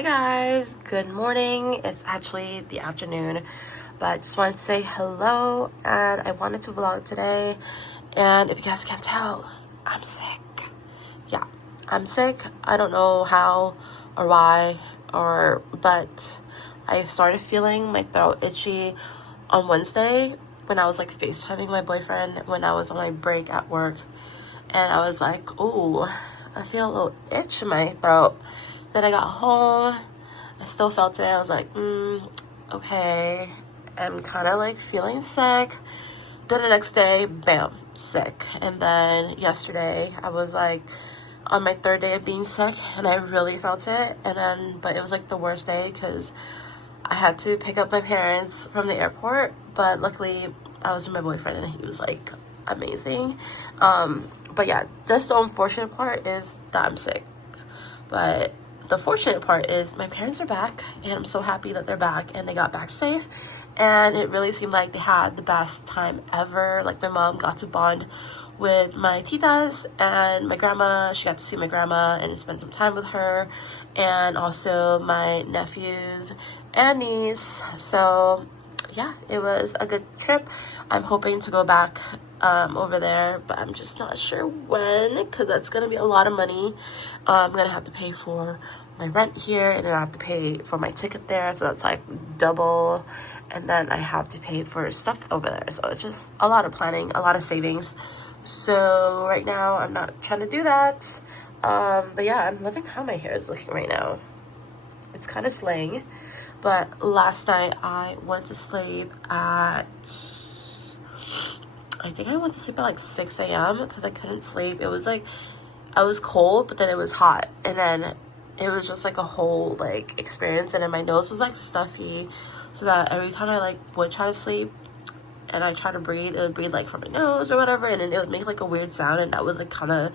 Hi guys, good morning. It's actually the afternoon, but I just wanted to say hello and I wanted to vlog today. And if you guys can't tell, I'm sick. Yeah, I'm sick. I don't know how or why but I started feeling my throat itchy on Wednesday when I was like FaceTiming my boyfriend when I was on my break at work. And I was like, ooh, I feel a little itch in my throat. Then I got home, I still felt it. I was like, okay. I'm kind of like feeling sick. Then the next day, bam, sick. And then yesterday, I was like on my third day of being sick, and I really felt it. But it was like the worst day because I had to pick up my parents from the airport. But luckily, I was with my boyfriend, and he was like amazing. But yeah, just the unfortunate part is that I'm sick. But the fortunate part is my parents are back, and I'm so happy that they're back and they got back safe. And it really seemed like they had the best time ever. Like my mom got to bond with my titas and my grandma. She got to see my grandma and spend some time with her, and also my nephews and niece. So yeah, it was a good trip. I'm hoping to go back over there, but I'm just not sure when, because that's gonna be a lot of money. I'm gonna have to pay for my rent here, and then I have to pay for my ticket there, so that's like double. And then I have to pay for stuff over there, so it's just a lot of planning, a lot of savings. So right now I'm not trying to do that. But yeah, I'm loving how my hair is looking right now. It's kind of slaying. But last night I went to sleep at, I think I went to sleep at like 6 a.m. because I couldn't sleep. It was like, I was cold, but then it was hot. And then it was just like a whole like experience. And then my nose was like stuffy. So that every time I like would try to sleep and I try to breathe, it would breathe like from my nose or whatever. And then it would make like a weird sound, and that would like kind of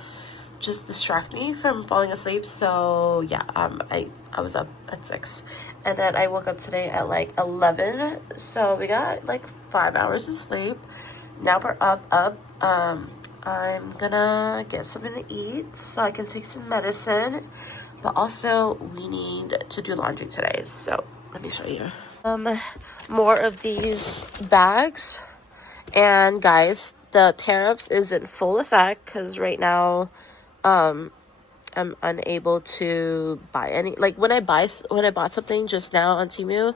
just distract me from falling asleep. So yeah, I was up at 6, and then I woke up today at like 11. So we got like 5 hours of sleep. Now we're up. I'm gonna get something to eat so I can take some medicine, but also we need to do laundry today. So let me show you more of these bags. And guys, the tariffs is in full effect because right now I'm unable to buy any. Like when I bought something just now on Temu,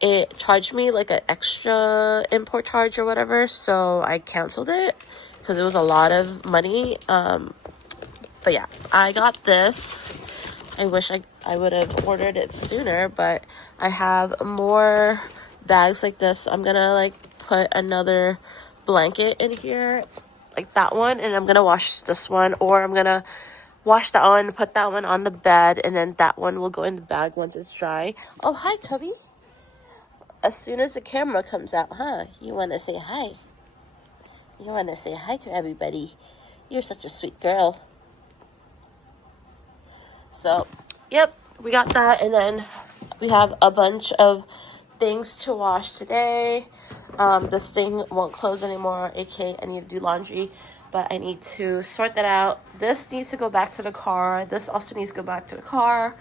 it charged me like an extra import charge or whatever, so I canceled it because it was a lot of money. But yeah, I got this. I wish I would have ordered it sooner, but I have more bags like this. So I'm gonna like put another blanket in here, like that one, and I'm gonna wash this one, or I'm gonna wash that one, put that one on the bed, and then that one will go in the bag once it's dry. Oh, hi, Toby. As soon as the camera comes out, huh? You want to say hi. You want to say hi to everybody. You're such a sweet girl. So, yep, we got that. And then we have a bunch of things to wash today. This thing won't close anymore, aka I need to do laundry, but I need to sort that out. This needs to go back to the car. This also needs to go back to the car.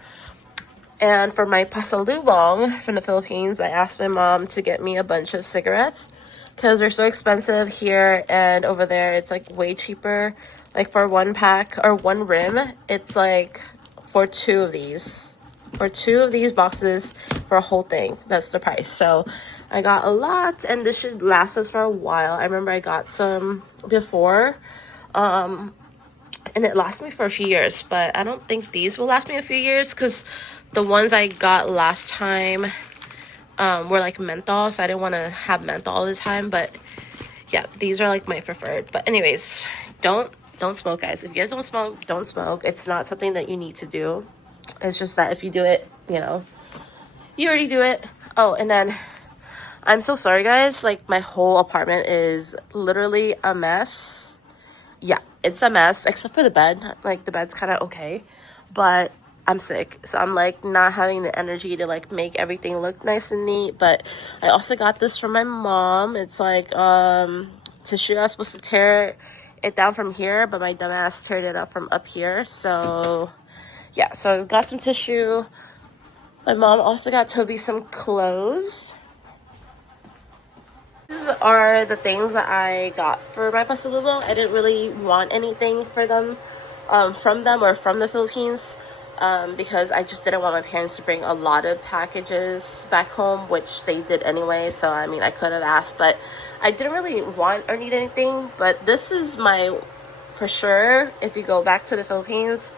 And for my pasalubong from the Philippines, I asked my mom to get me a bunch of cigarettes because they're so expensive here, and over there it's like way cheaper. Like for one pack or one rim, it's like for two of these boxes for a whole thing. That's the price. So I got a lot, and this should last us for a while. I remember I got some before, and it lasted me for a few years, but I don't think these will last me a few years because the ones I got last time were like menthol, so I didn't want to have menthol all the time. But yeah, these are like my preferred. But anyways, don't smoke, guys. If you guys don't smoke, don't smoke. It's not something that you need to do. It's just that if you do it, you know, you already do it. Oh, and then I'm so sorry, guys. Like my whole apartment is literally a mess. Yeah, it's a mess except for the bed. Like the bed's kind of okay, but I'm sick, so I'm like not having the energy to like make everything look nice and neat. But I also got this from my mom. It's like tissue. I was supposed to tear it down from here, but my dumbass teared it up from up here. So yeah, so I got some tissue. My mom also got Toby some clothes. These are the things that I got for my pasalubong. I didn't really want anything for them, from them or from the Philippines, because I just didn't want my parents to bring a lot of packages back home, which they did anyway. So I mean, I could have asked, but I didn't really want or need anything. But this is my, for sure, if you go back to the Philippines,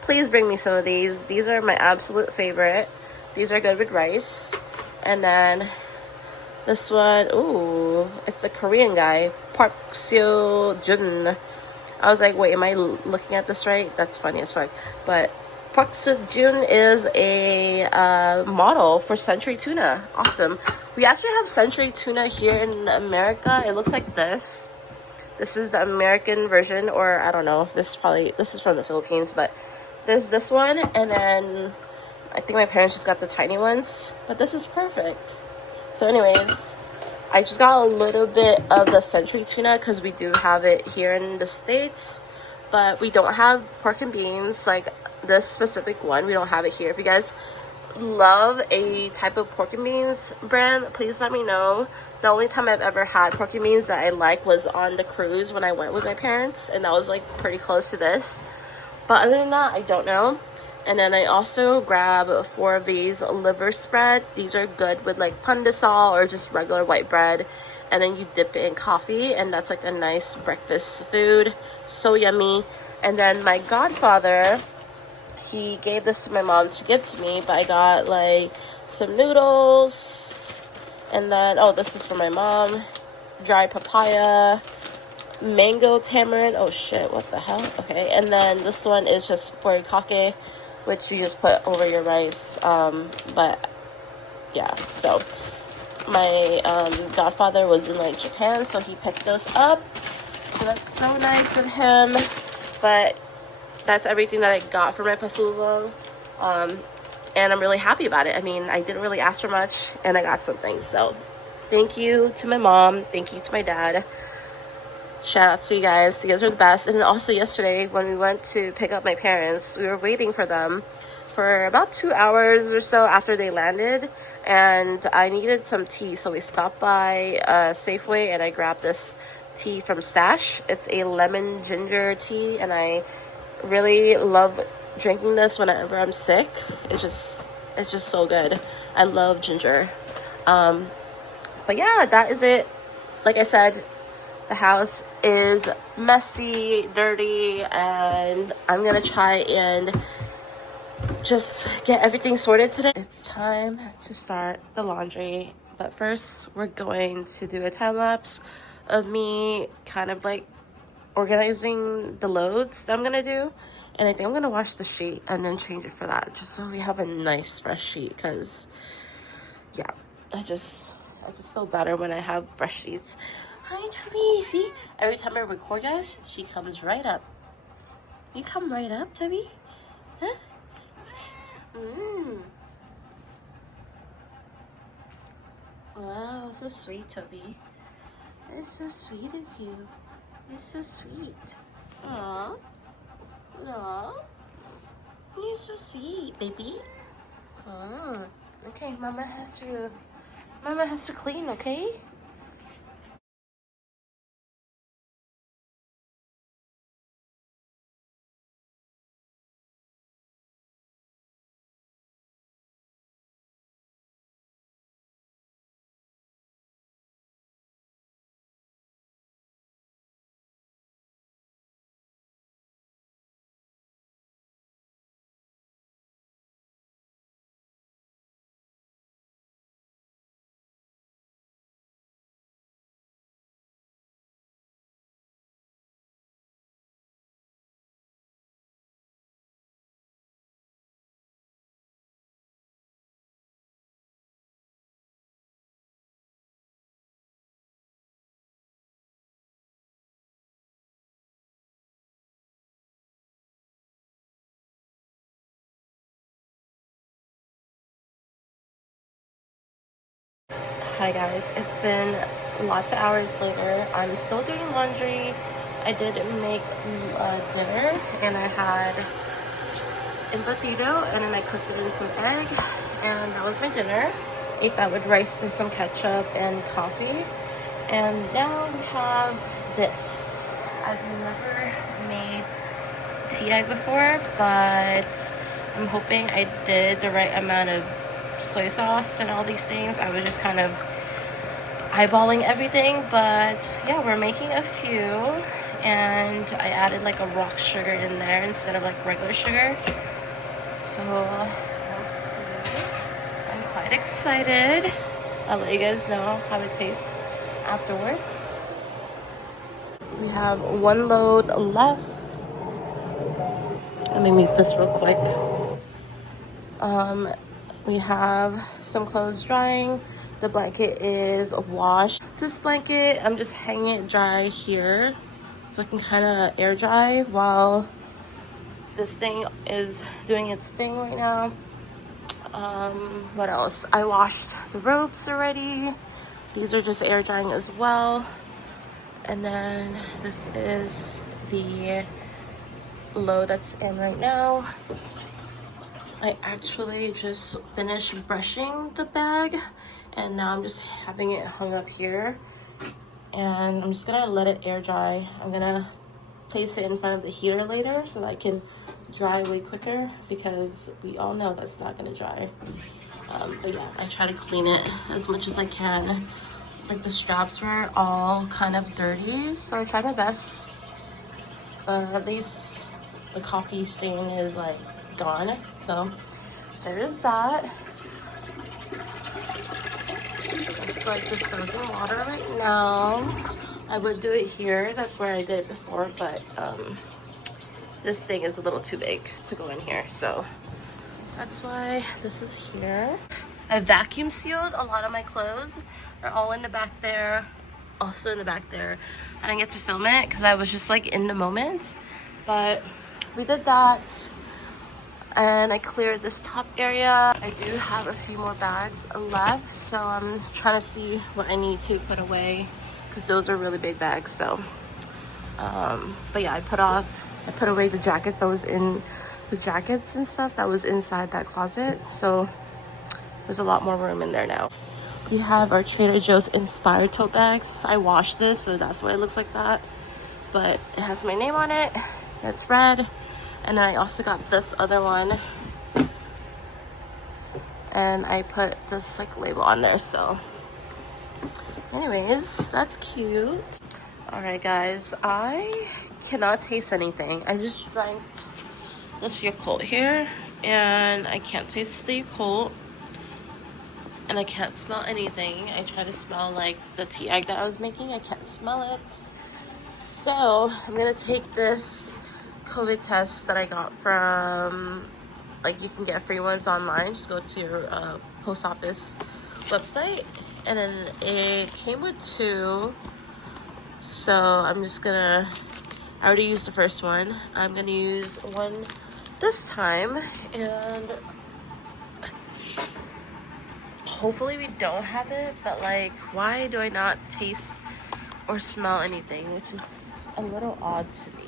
please bring me some of these. These are my absolute favorite. These are good with rice. And then this one, ooh, it's the Korean guy, Park Seo Jun. I was like, wait, am I looking at this right? That's funny as fuck. But Park Seo Jun is a model for Century Tuna. Awesome. We actually have Century Tuna here in America. It looks like this. This is the American version, or I don't know. This is from the Philippines, but there's this one, and then I think my parents just got the tiny ones. But this is perfect. So anyways, I just got a little bit of the Century Tuna because we do have it here in the States, but we don't have pork and beans like this specific one. We don't have it here. If you guys love a type of pork and beans brand, please let me know. The only time I've ever had pork and beans that I like was on the cruise when I went with my parents, and that was like pretty close to this. But other than that, I don't know. And then I also grab 4 of these liver spread. These are good with like pandesal or just regular white bread. And then you dip it in coffee, and that's like a nice breakfast food. So yummy. And then my godfather, he gave this to my mom to give to me, but I got like some noodles. And then, oh, this is for my mom. Dried papaya. Mango tamarind. Oh shit, what the hell? Okay, and then this one is just for kake, which you just put over your rice. But yeah, so my godfather was in like Japan, so he picked those up. So that's so nice of him. But that's everything that I got for my pasulubong. And I'm really happy about it. I mean, I didn't really ask for much, and I got something. So thank you to my mom. Thank you to my dad. Shout out to you guys. You guys are the best. And also yesterday when we went to pick up my parents, we were waiting for them for about 2 hours or so after they landed, and I needed some tea, so we stopped by Safeway, and I grabbed this tea from Stash. It's a lemon ginger tea, and I really love drinking this whenever I'm sick. It's just so good. I love ginger. But yeah, that is it. Like I said, the house is messy, dirty, and I'm gonna try and just get everything sorted today. It's time to start the laundry, but first we're going to do a time lapse of me kind of like organizing the loads that I'm gonna do. And I think I'm gonna wash the sheet and then change it for that, just so we have a nice fresh sheet, because yeah, I just feel better when I have fresh sheets. Hi, Toby. See, every time I record us, she comes right up. You come right up, Toby. Huh? Wow, so sweet, Toby. It's so sweet of you. It's so sweet. Aww. Aww. You're so sweet, baby. Okay, Mama has to clean, okay? Hi guys, it's been lots of hours later. I'm still doing laundry. I did make dinner, and I had embutido, and then I cooked it in some egg, and that was my dinner. Ate that with rice and some ketchup and coffee. And now we have this. I've never made tea egg before, but I'm hoping I did the right amount of soy sauce and all these things. I was just kind of eyeballing everything, but yeah, we're making a few, and I added like a rock sugar in there instead of like regular sugar. So we'll see. I'm quite excited. I'll let you guys know how it tastes afterwards. We have one load left. Let me mute this real quick. We have some clothes drying. The blanket is washed. This blanket, I'm just hanging it dry here so I can kind of air dry while this thing is doing its thing right now. What else? I washed the ropes already. These are just air drying as well. And then this is the load that's in right now. I actually just finished brushing the bag, and now I'm just having it hung up here, and I'm just gonna let it air dry. I'm gonna place it in front of the heater later so that I can dry way quicker, because we all know that's not gonna dry. But yeah, I try to clean it as much as I can. Like the straps were all kind of dirty, so I tried my best, but at least the coffee stain is like gone. So there is that. It's like disposing water right now. I would do it here. That's where I did it before, but this thing is a little too big to go in here. So that's why this is here. I vacuum sealed a lot of my clothes. They're all in the back there, also in the back there. I didn't get to film it because I was just like in the moment, but we did that. And I cleared this top area. I do have a few more bags left, so I'm trying to see what I need to put away, because those are really big bags. So but yeah, I put away the jacket that was in the jackets and stuff that was inside that closet, so there's a lot more room in there now. We have our Trader Joe's inspired tote bags. I washed this, so that's why it looks like that, but it has my name on it. It's red. And then I also got this other one, and I put this like label on there. So anyways, that's cute. All right guys, I cannot taste anything. I just drank this Yakult here, and I can't taste the Yakult, and I can't smell anything. I try to smell like the tea egg that I was making. I can't smell it. So I'm gonna take this COVID test that I got from, like, you can get free ones online. Just go to your post office website, and then it came with 2. So I'm just gonna, I already used the first one. I'm gonna use one this time, and hopefully we don't have it. But like, why do I not taste or smell anything, which is a little odd to me.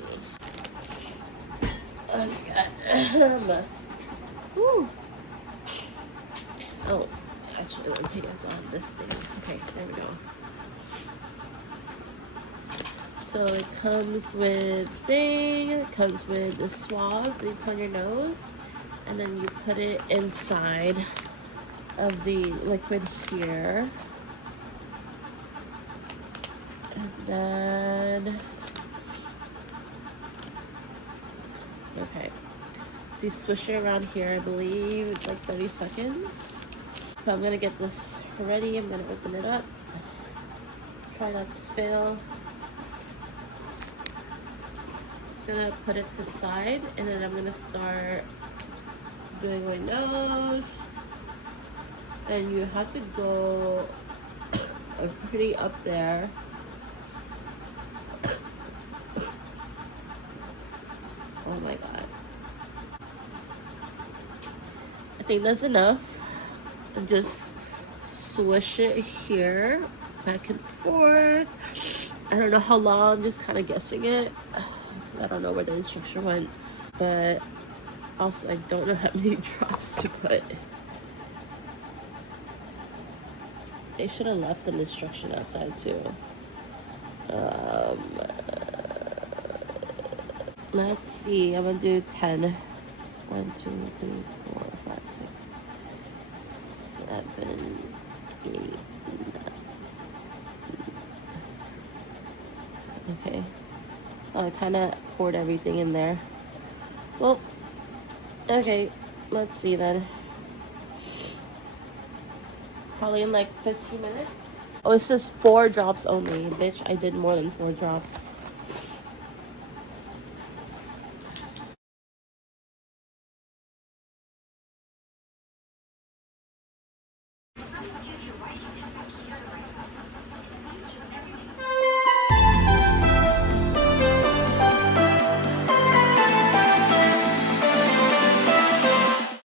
Oh my god. Woo. Oh, actually, let me put this on this thing. Okay, there we go. So it comes with thing, it comes with the swab that you put on your nose, and then you put it inside of the liquid here. And then okay, so you swish it around here. I believe it's like 30 seconds. So I'm gonna get this ready. I'm gonna open it up. Try not to spill. Just gonna put it to the side, and then I'm gonna start doing my nose. And you have to go pretty up there. Oh my god. I think that's enough. And just swish it here, back and forth. I don't know how long, I'm just kind of guessing it. I don't know where the instruction went, but also I don't know how many drops to put. They should have left an instruction outside too. Let's see. I'm gonna do 10. 1, 2, 3, 4, 5, 6, 7, 8, 9. Okay. I kind of poured everything in there. Well, okay. Let's see then. Probably in like 15 minutes. Oh, it says 4 drops only. Bitch, I did more than 4 drops.